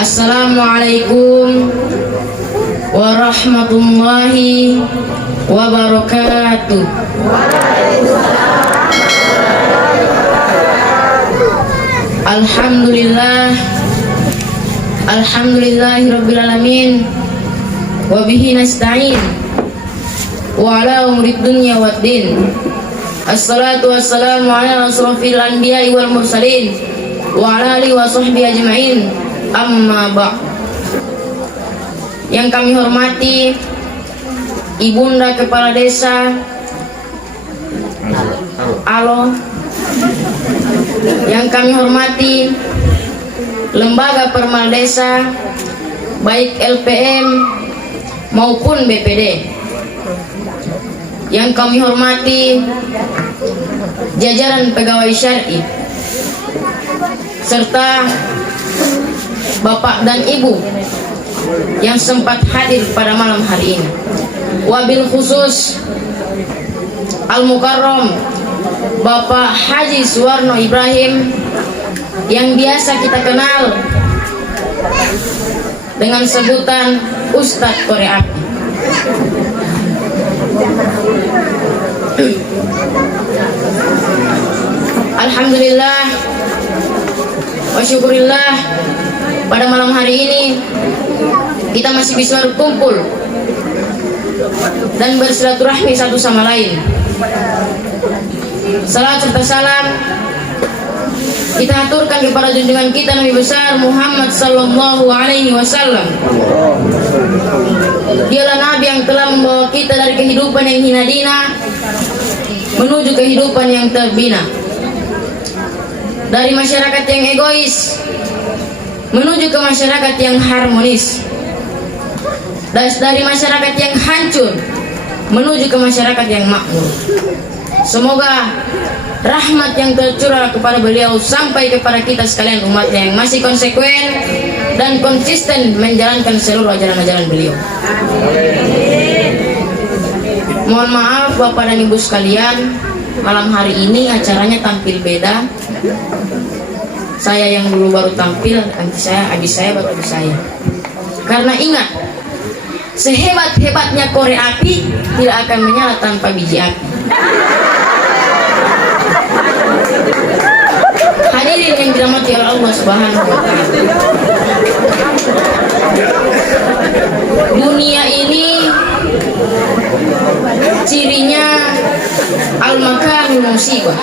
Assalamualaikum warahmatullahi wabarakatuh. Alhamdulillahirabbil alamin wa bihi nasta'in wa ala umrid dunya waddin. Assalatu wassalamu ala asrofil anbiya'i wal mursalin wa ala alihi wa sahbihi ajma'in. Amma ba'. Yang kami hormati Ibunda Kepala Desa Alo, yang kami hormati Lembaga Permal Desa baik LPM maupun BPD, yang kami hormati jajaran pegawai syar'i serta Bapak dan Ibu yang sempat hadir pada malam hari ini. Wabil khusus Al-Mukarram Bapak Haji Suwarno Ibrahim yang biasa kita kenal dengan sebutan Ustadz Korek Api. Alhamdulillah wa syukurillah, pada malam hari ini kita masih bisa berkumpul dan bersilaturahmi satu sama lain. Salam serta salam kita aturkan kepada junjungan kita Nabi besar Muhammad sallallahu alaihi wasallam. Dialah Nabi yang telah membawa kita dari kehidupan yang hina dina menuju kehidupan yang terbina, dari masyarakat yang egois menuju ke masyarakat yang harmonis, dari masyarakat yang hancur menuju ke masyarakat yang makmur. Semoga rahmat yang tercurah kepada beliau sampai kepada kita sekalian umatnya yang masih konsekuen dan konsisten menjalankan seluruh ajaran-ajaran beliau. Mohon maaf Bapak dan Ibu sekalian, malam hari ini acaranya tampil beda. Saya yang dulu baru tampil, nanti saya, habis saya, baru saya. Karena ingat, sehebat-hebatnya korek api tidak akan menyala tanpa biji api. Hadirin yang dirahmati oleh Allah Subhanahu wa Ta'ala, dunia ini cirinya al-makanul musibah.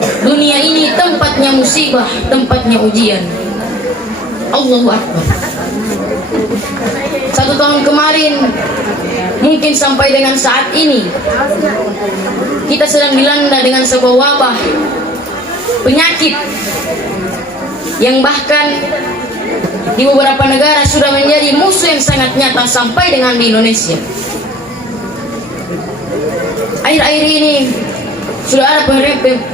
Dunia ini tempatnya musibah, tempatnya ujian. Allahu Akbar. 1 tahun kemarin, mungkin sampai dengan saat ini, kita sedang dilanda dengan sebuah wabah, penyakit yang bahkan di beberapa negara sudah menjadi musuh yang sangat nyata sampai dengan di Indonesia. Akhir-akhir ini sudah ada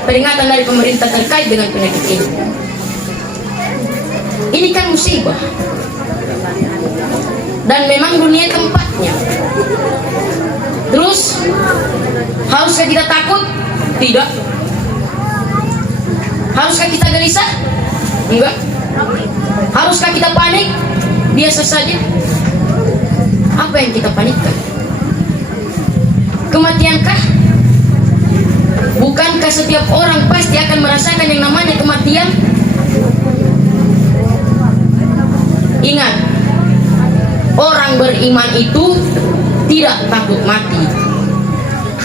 peringatan dari pemerintah terkait dengan penyakit ini. Ini kan musibah, dan memang dunia tempatnya. Terus haruskah kita takut? Tidak. Haruskah kita gelisah? Enggak. Haruskah kita panik? Biasa saja. Apa yang kita panikkan? Kematiankah? Bukankah setiap orang pasti akan merasakan yang namanya kematian? Ingat, orang beriman itu tidak takut mati.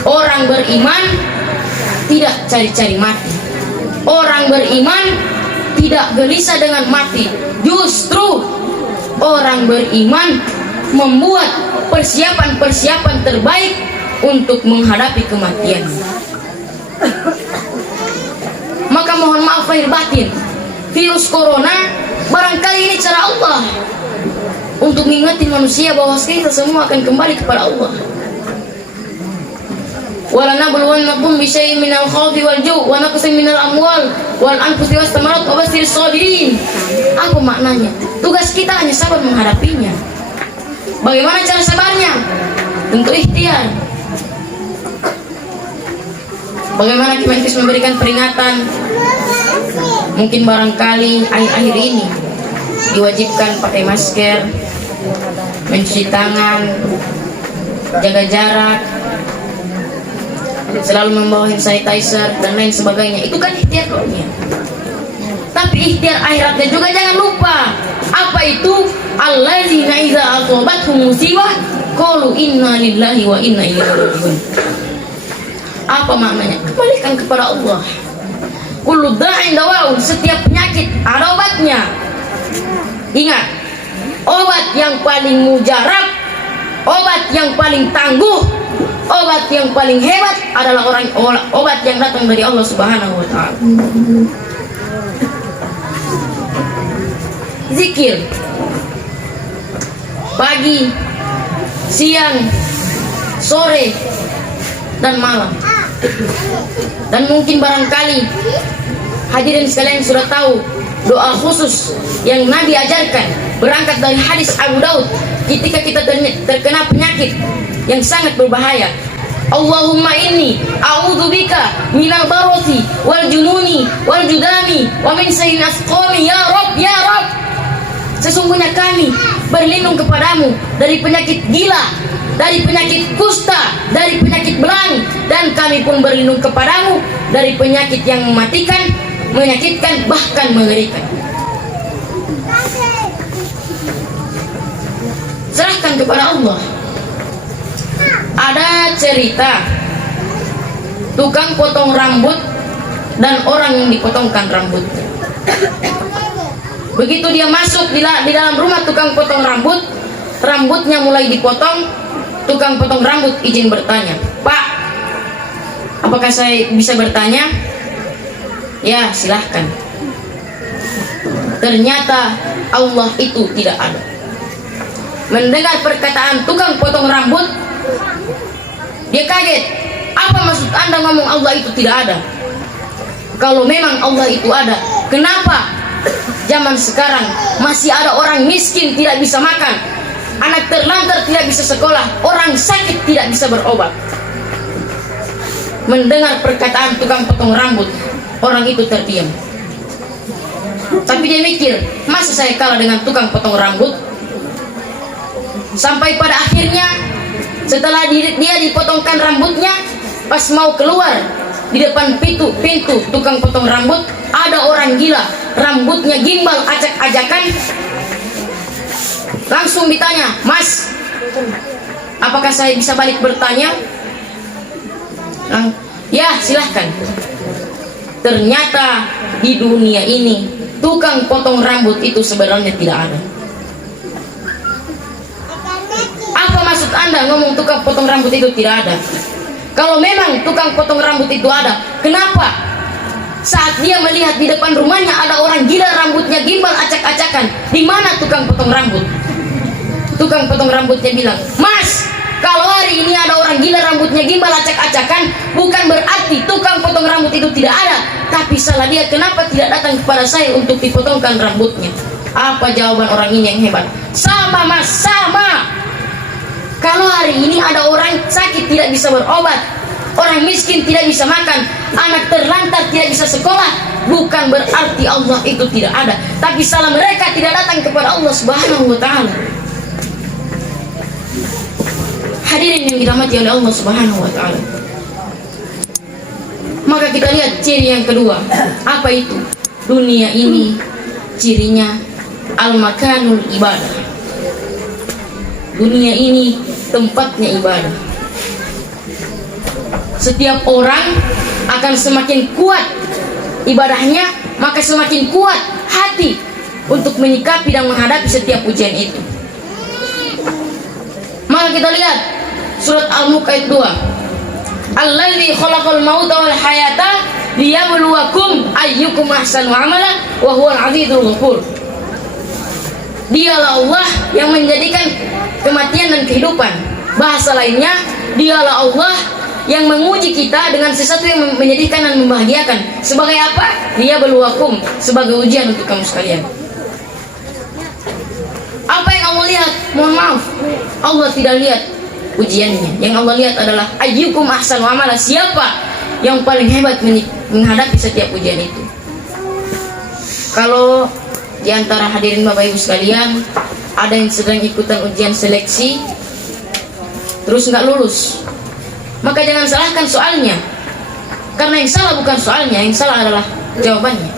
Orang beriman tidak cari-cari mati. Orang beriman tidak gelisah dengan mati. Justru orang beriman membuat persiapan-persiapan terbaik untuk menghadapi kematian. Maka mohon maaf lahir batin, virus corona barangkali ini cara Allah untuk mengingatkan manusia bahwa kita semua akan kembali kepada Allah. Walanabluwannakum bisyai'in minal khawfi wal ju' wa naqsin minal amwal wal anfusi was thamarat wa basyirus sabirin. Apa maknanya? Tugas kita hanya sabar menghadapinya. Bagaimana cara sabarnya? Tentu ikhtiar. Bagaimana Kemenkes memberikan peringatan? Mungkin barangkali akhir-akhir ini diwajibkan pakai masker, mencuci tangan, jaga jarak, selalu membawa hand sanitizer dan lain sebagainya. Itu kan ikhtiar dunia. Tapi ikhtiar akhiratnya juga jangan lupa. Apa itu? Allazina idza asabathum musibah qalu inna lillahi wa inna ilaihi raji'un. Apa maknanya? Kembalikan kepada Allah. Kullu da'in dawaun, setiap penyakit ada obatnya. Ingat, obat yang paling mujarab, obat yang paling tangguh, obat yang paling hebat adalah obat yang datang dari Allah Subhanahu wa taala. Zikir pagi, siang, sore, dan malam. Dan mungkin barangkali hadirin sekalian sudah tahu doa khusus yang Nabi ajarkan berangkat dari hadis Abu Daud ketika kita terkena penyakit yang sangat berbahaya. Allahumma inni a'udzubika minal barasi wal jununi wal judami wa min sayyin asqami ya Rabb ya Rabb. Sesungguhnya kami berlindung kepadamu dari penyakit gila, dari penyakit kusta, dari penyakit belang, dan kami pun berlindung kepadamu dari penyakit yang mematikan, menyakitkan, bahkan mengerikan. Serahkan kepada Allah. Ada cerita tukang potong rambut dan orang yang dipotongkan rambutnya. Begitu dia masuk di dalam rumah tukang potong rambut, rambutnya mulai dipotong. Tukang potong rambut izin bertanya, "Pak, apakah saya bisa bertanya?" "Ya, silahkan." Ternyata Allah itu tidak ada. Mendengar perkataan tukang potong rambut, dia kaget. "Apa maksud Anda ngomong Allah itu tidak ada? Kalau memang Allah itu ada, kenapa zaman sekarang masih ada orang miskin tidak bisa makan, anak terlantar tidak bisa sekolah, orang sakit tidak bisa berobat?" Mendengar perkataan tukang potong rambut, orang itu terdiam. Tapi dia mikir, masa saya kalah dengan tukang potong rambut? Sampai pada akhirnya setelah dia dipotongkan rambutnya, pas mau keluar di depan pintu tukang potong rambut ada orang gila, rambutnya gimbal acak-acakan. Langsung ditanya, "Mas, apakah saya bisa balik bertanya?" "Ya, silahkan." Ternyata di dunia ini tukang potong rambut itu sebenarnya tidak ada. Apa maksud Anda ngomong tukang potong rambut itu tidak ada? Kalau memang tukang potong rambut itu ada, kenapa saat dia melihat di depan rumahnya ada orang gila rambutnya gimbal acak-acakan? Di mana tukang potong rambut? Tukang potong rambutnya bilang, "Mas, kalau hari ini ada orang gila rambutnya gimbal acak-acakan, bukan berarti tukang potong rambut itu tidak ada, tapi salah dia kenapa tidak datang kepada saya untuk dipotongkan rambutnya." Apa jawaban orang ini yang hebat? "Sama Mas, sama. Kalau hari ini ada orang sakit tidak bisa berobat, orang miskin tidak bisa makan, anak terlantar tidak bisa sekolah, bukan berarti Allah itu tidak ada, tapi salah mereka tidak datang kepada Allah Subhanahu wa taala." Hadirin yang dirahmati oleh Allah Subhanahu wa taala. Maka kita lihat ciri yang kedua. Apa itu? Dunia ini cirinya al-makanul ibadah. Dunia ini tempatnya ibadah. Setiap orang akan semakin kuat ibadahnya, maka semakin kuat hati untuk menyikapi dan menghadapi setiap ujian itu. Maka kita lihat surat Al-Mulk ayat 2. Allazi khalaqal mauta wal hayata liyabluwakum ayyukum ahsanu amala wa huwal azizul ghafur. Dialah Allah yang menjadikan kematian dan kehidupan. Bahasa lainnya, dialah Allah yang menguji kita dengan sesuatu yang menyedihkan dan membahagiakan. Sebagai apa? Liyabluwakum, sebagai ujian untuk kamu sekalian. Apa yang Allah lihat? Mohon maaf, Allah tidak lihat ujiannya. Yang Allah lihat adalah ayyukum ahsanu amala, siapa yang paling hebat menghadapi setiap ujian itu. Kalau di antara hadirin Bapak Ibu sekalian ada yang sedang ikutan ujian seleksi terus nggak lulus, maka jangan salahkan soalnya, karena yang salah bukan soalnya, yang salah adalah jawabannya.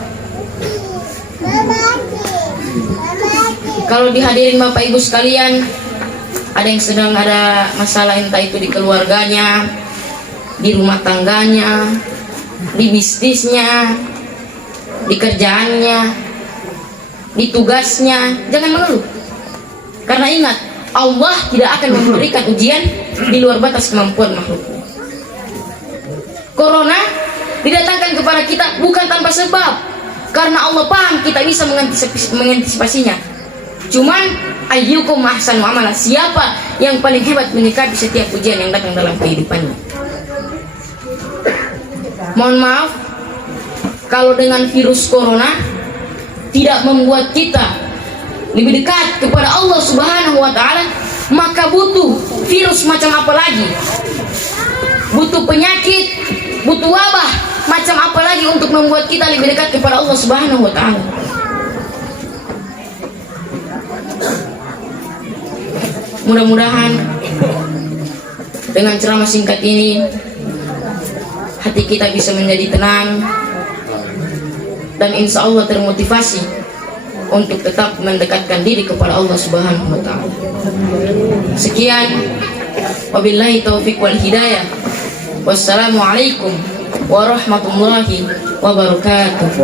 Kalau dihadirin Bapak Ibu sekalian ada yang sedang ada masalah, entah itu di keluarganya, di rumah tangganya, di bisnisnya, di kerjaannya, di tugasnya, jangan mengeluh. Karena ingat, Allah tidak akan memberikan ujian di luar batas kemampuan makhluk. Corona didatangkan kepada kita bukan tanpa sebab, karena Allah paham kita bisa mengantisipasinya. Cuman ayyukum ahsanu amala, siapa yang paling hebat menyikapi setiap ujian yang datang dalam kehidupannya. Mohon maaf kalau dengan virus corona tidak membuat kita lebih dekat kepada Allah Subhanahu wa Ta'ala, maka butuh virus macam apa lagi, butuh penyakit, butuh wabah macam apa lagi untuk membuat kita lebih dekat kepada Allah Subhanahu wa Ta'ala. Mudah-mudahan dengan ceramah singkat ini hati kita bisa menjadi tenang dan insya Allah termotivasi untuk tetap mendekatkan diri kepada Allah Subhanahu wa Ta'ala. Sekian, wabillahi taufiq wal hidayah. Wassalamualaikum warahmatullahi wabarakatuh.